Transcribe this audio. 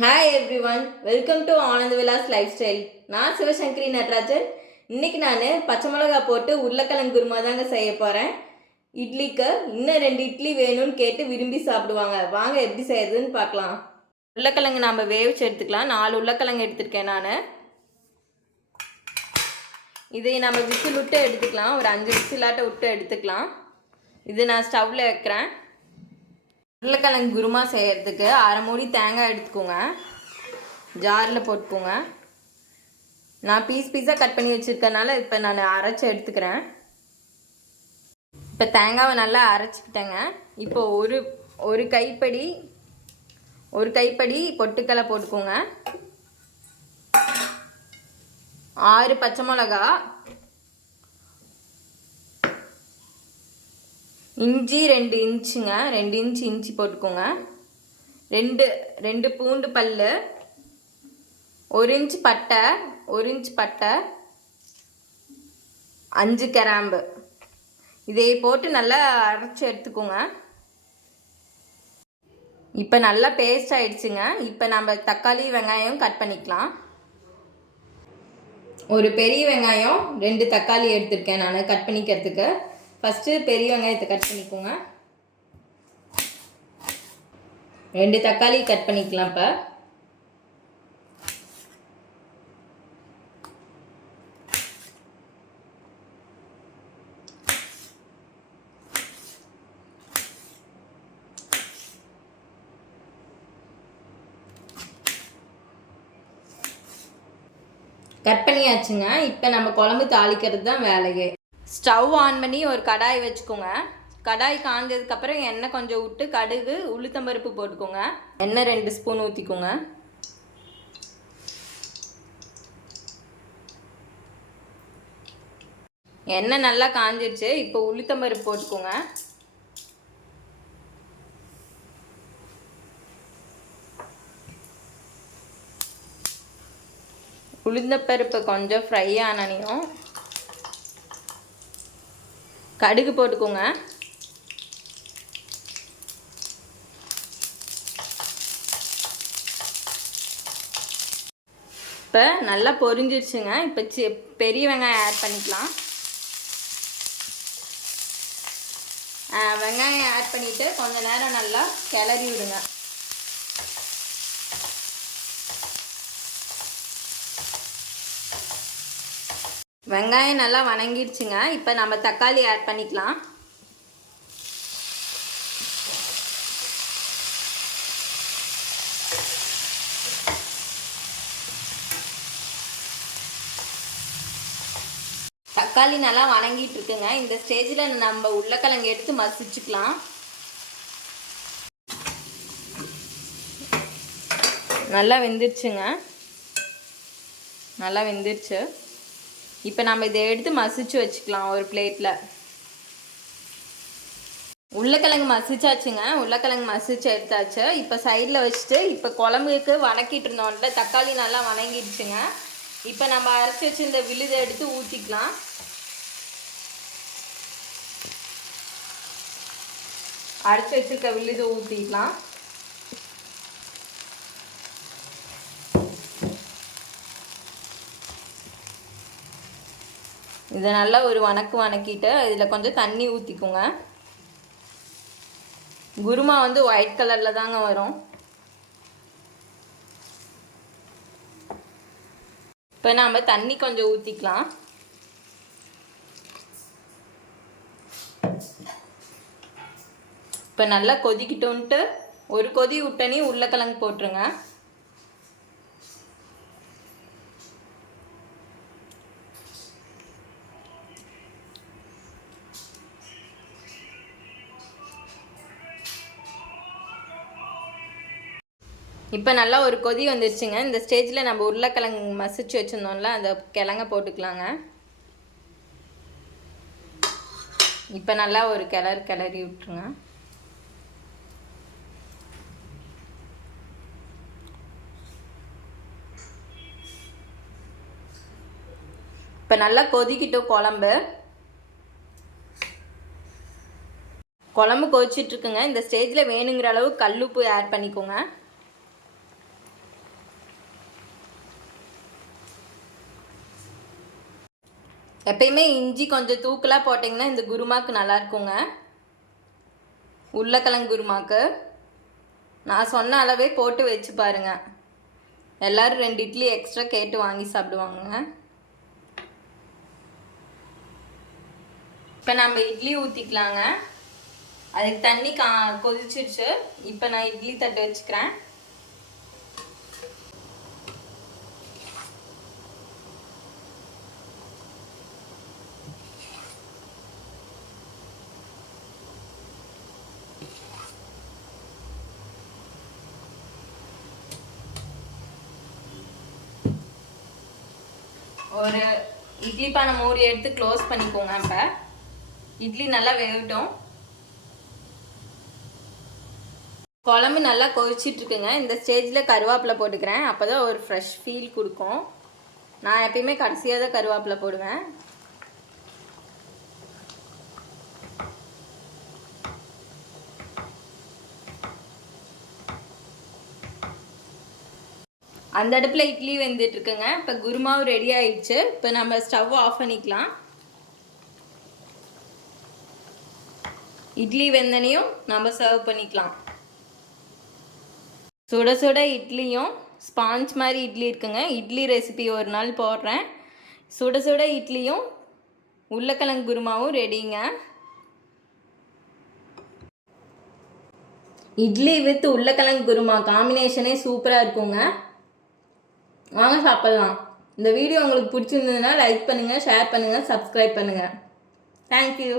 Hi every one welcome to Ananda Vilas life style நான் சிவசங்கரி நடராஜன். இன்னைக்கு நான் பச்சை மிளகா போட்டு உருளைக்கிழங்கு குருமா தாங்க செய்ய போகிறேன் இட்லிக்கு இன்னும் ரெண்டு இட்லி வேணும்னு கேட்டு விரும்பி சாப்பிடுவாங்க. வாங்க எப்படி செய்யறதுன்னு பார்க்கலாம். உருளைக்கிழங்கு நாம் வேவிச்சு எடுத்துக்கலாம். நாலு உருளைக்கிழங்கு எடுத்திருக்கேன் நான். இதை நம்ம விசில் விட்டு எடுத்துக்கலாம். ஒரு அஞ்சு விசிலாட்ட விட்டு எடுத்துக்கலாம். இது நான் ஸ்டவ்வில் வைக்கிறேன். உருளைக்கிழங்கு குருமா செய்கிறதுக்கு அரை மூடி தேங்காய் எடுத்துக்கோங்க. ஜாரில் போட்டுக்கோங்க. நான் பீஸ் பீஸாக கட் பண்ணி வச்சுருக்கனால இப்போ நான் அரைச்சி எடுத்துக்கிறேன். இப்போ தேங்காவை நல்லா அரைச்சிக்கிட்டேங்க. இப்போ ஒரு ஒரு கைப்படி ஒரு கைப்படி பொட்டுக்கலை போட்டுக்கோங்க. ஆறு பச்சை மிளகா இஞ்சி ரெண்டு இன்ச்சுங்க. ரெண்டு இன்ச் இஞ்சி போட்டுக்கோங்க. ரெண்டு ரெண்டு பூண்டு பல் ஒரு இன்ச் பட்டை ஒரு இன்ச் பட்டை. அஞ்சு கிராம்பு. இதை போட்டு நல்லா அரைச்சி எடுத்துக்கோங்க. இப்போ நல்லா பேஸ்ட் ஆயிடுச்சுங்க. இப்போ நம்ம தக்காளி வெங்காயம் கட் பண்ணிக்கலாம். ஒரு பெரிய வெங்காயம் ரெண்டு தக்காளி எடுத்திருக்கேன் நான் கட் பண்ணிக்கிறதுக்கு. ஃபஸ்ட்டு பெரிய வெங்காயத்தை கட் பண்ணிக்கோங்க. ரெண்டு தக்காளி கட் பண்ணிக்கலாம் இப்போ. கட் பண்ணியாச்சுங்க. இப்போ நம்ம குழம்பு தாளிக்கிறது தான் வேலையே. ஸ்டவ் ஆன் பண்ணி ஒரு கடாய் வச்சுக்கோங்க. கடாய் காஞ்சதுக்கப்புறம் எண்ணெய் கொஞ்சம் விட்டு கடுகு உளுத்தம்பருப்பு போட்டுக்கோங்க. எண்ணெய் ரெண்டு ஸ்பூன் ஊற்றிக்கோங்க எண்ணெய் நல்லா காஞ்சிருச்சு. இப்போ உளுத்தம்பருப்பு போட்டுக்கோங்க. உளுந்தப்பருப்பு கொஞ்சம் ஃப்ரை ஆனனையும் கடுகு போட்டுக்கோங்க. இப்போ நல்லா பொரிஞ்சிருச்சுங்க. இப்போ சி பெரிய வெங்காயம் ஆட் பண்ணிக்கலாம். வெங்காயம் ஆட் பண்ணிவிட்டு கொஞ்ச நேரம் நல்லா கிளறி விடுங்க. வெங்காயம் நல்லா வணங்கிடுச்சுங்க. இப்போ நம்ம தக்காளி ஆட் பண்ணிக்கலாம். தக்காளி நல்லா வணங்கிட்டு இருக்குங்க இந்த ஸ்டேஜில் நம்ம உருளைக்கிழங்கு எடுத்து மசிச்சுக்கலாம். நல்லா வெந்துருச்சுங்க. நல்லா வெந்துருச்சு. இப்போ நம்ம இதை எடுத்து மசிச்சு வச்சுக்கலாம் ஒரு பிளேட்டில் உருளைக்கிழங்கு மசிச்சாச்சுங்க. உருளைக்கிழங்கு மசிச்சு எடுத்தாச்சு. இப்போ சைடில் வச்சுட்டு இப்போ குழம்புக்கு வணக்கிட்டு இருந்தோம்ல தக்காளி நல்லா வணங்கிடுச்சுங்க. இப்போ நம்ம அரைச்சி வச்சுருந்த விழுதை எடுத்து ஊற்றிக்கலாம் அரைச்சி வச்சிருக்க விழுதை ஊற்றிக்கலாம் இதை நல்லா ஒரு வணக்கு வணக்கிட்டு இதில் கொஞ்சம் தண்ணி ஊற்றிக்கோங்க குருமா வந்து ஒயிட் கலரில் தாங்க வரும். இப்போ நாம் தண்ணி கொஞ்சம் ஊற்றிக்கலாம் இப்போ நல்லா கொதிக்கிட்டோன்ட்டு ஒரு கொதி விட்டனே உருளைக்கிழங்கு போட்டுருங்க. இப்போ நல்லா ஒரு கொதி வந்துருச்சுங்க. இந்த ஸ்டேஜில் நம்ம உருளைக்கிழங்கு மசிச்சு வச்சுருந்தோம்ல அந்த கிழங்க போட்டுக்கலாங்க. இப்போ நல்லா ஒரு கிளறு கிளறி விட்டுருங்க. இப்போ நல்லா கொதிக்கிட்டோம் குழம்பு. குழம்பு கொதிச்சிட்ருக்குங்க இந்த ஸ்டேஜில் வேணுங்கிற அளவு கல்லுப்பு ஆட் பண்ணிக்கோங்க. எப்பயுமே இஞ்சி கொஞ்சம் தூக்கலாக போட்டிங்கன்னா இந்த குருமாக்கு நல்லா இருக்குங்க. உருளைக்கிழங்கு குருமாக்கு. நான் சொன்ன அளவே போட்டு வச்சு பாருங்க. எல்லாரும் ரெண்டு இட்லி எக்ஸ்ட்ரா கேட்டு வாங்கி சாப்பிடுவாங்க இப்போ நம்ம இட்லி ஊற்றிக்கலாங்க அதுக்கு தண்ணி கா கொதிச்சிருச்சு. இப்போ நான் இட்லி தட்டு வச்சுக்கிறேன். ஒரு இட்லி பானை மூடி எடுத்து க்ளோஸ் பண்ணிக்கோங்க இப்போ இட்லி நல்லா வேகட்டும். குழம்பு நல்லா கொதிச்சிட்ருக்குங்க இந்த ஸ்டேஜில் கருவேப்பிலை போட்டுக்கிறேன். அப்போ தான் ஒரு ஃப்ரெஷ் ஃபீல் கொடுக்கும். நான் எப்பயுமே கடைசியாக தான் கருவேப்பிலை போடுவேன். அந்த அடுப்பில் இட்லி வெந்துட்டு இருக்குங்க இப்போ குருமாவும் ரெடி ஆயிடுச்சு. இப்போ நம்ம ஸ்டவ் ஆஃப் பண்ணிக்கலாம். இட்லி வெந்தனையும் நம்ம சர்வ் பண்ணிக்கலாம். சுட சுட இட்லியும் ஸ்பாஞ்ச் மாதிரி இட்லி இருக்குங்க. இட்லி ரெசிபி ஒரு நாள் போடுறேன். சுட சுட இட்லியும் உருளைக்கிழங்கு குருமாவும் ரெடிங்க இட்லி வித் உருளைக்கிழங்கு குருமா காம்பினேஷனே சூப்பராக இருக்குங்க. வாங்க சாப்பிட்லாம். இந்த வீடியோ உங்களுக்கு பிடிச்சிருந்ததுன்னா லைக் பண்ணுங்கள் ஷேர் பண்ணுங்கள் சப்ஸ்கிரைப் பண்ணுங்கள் தேங்க்யூ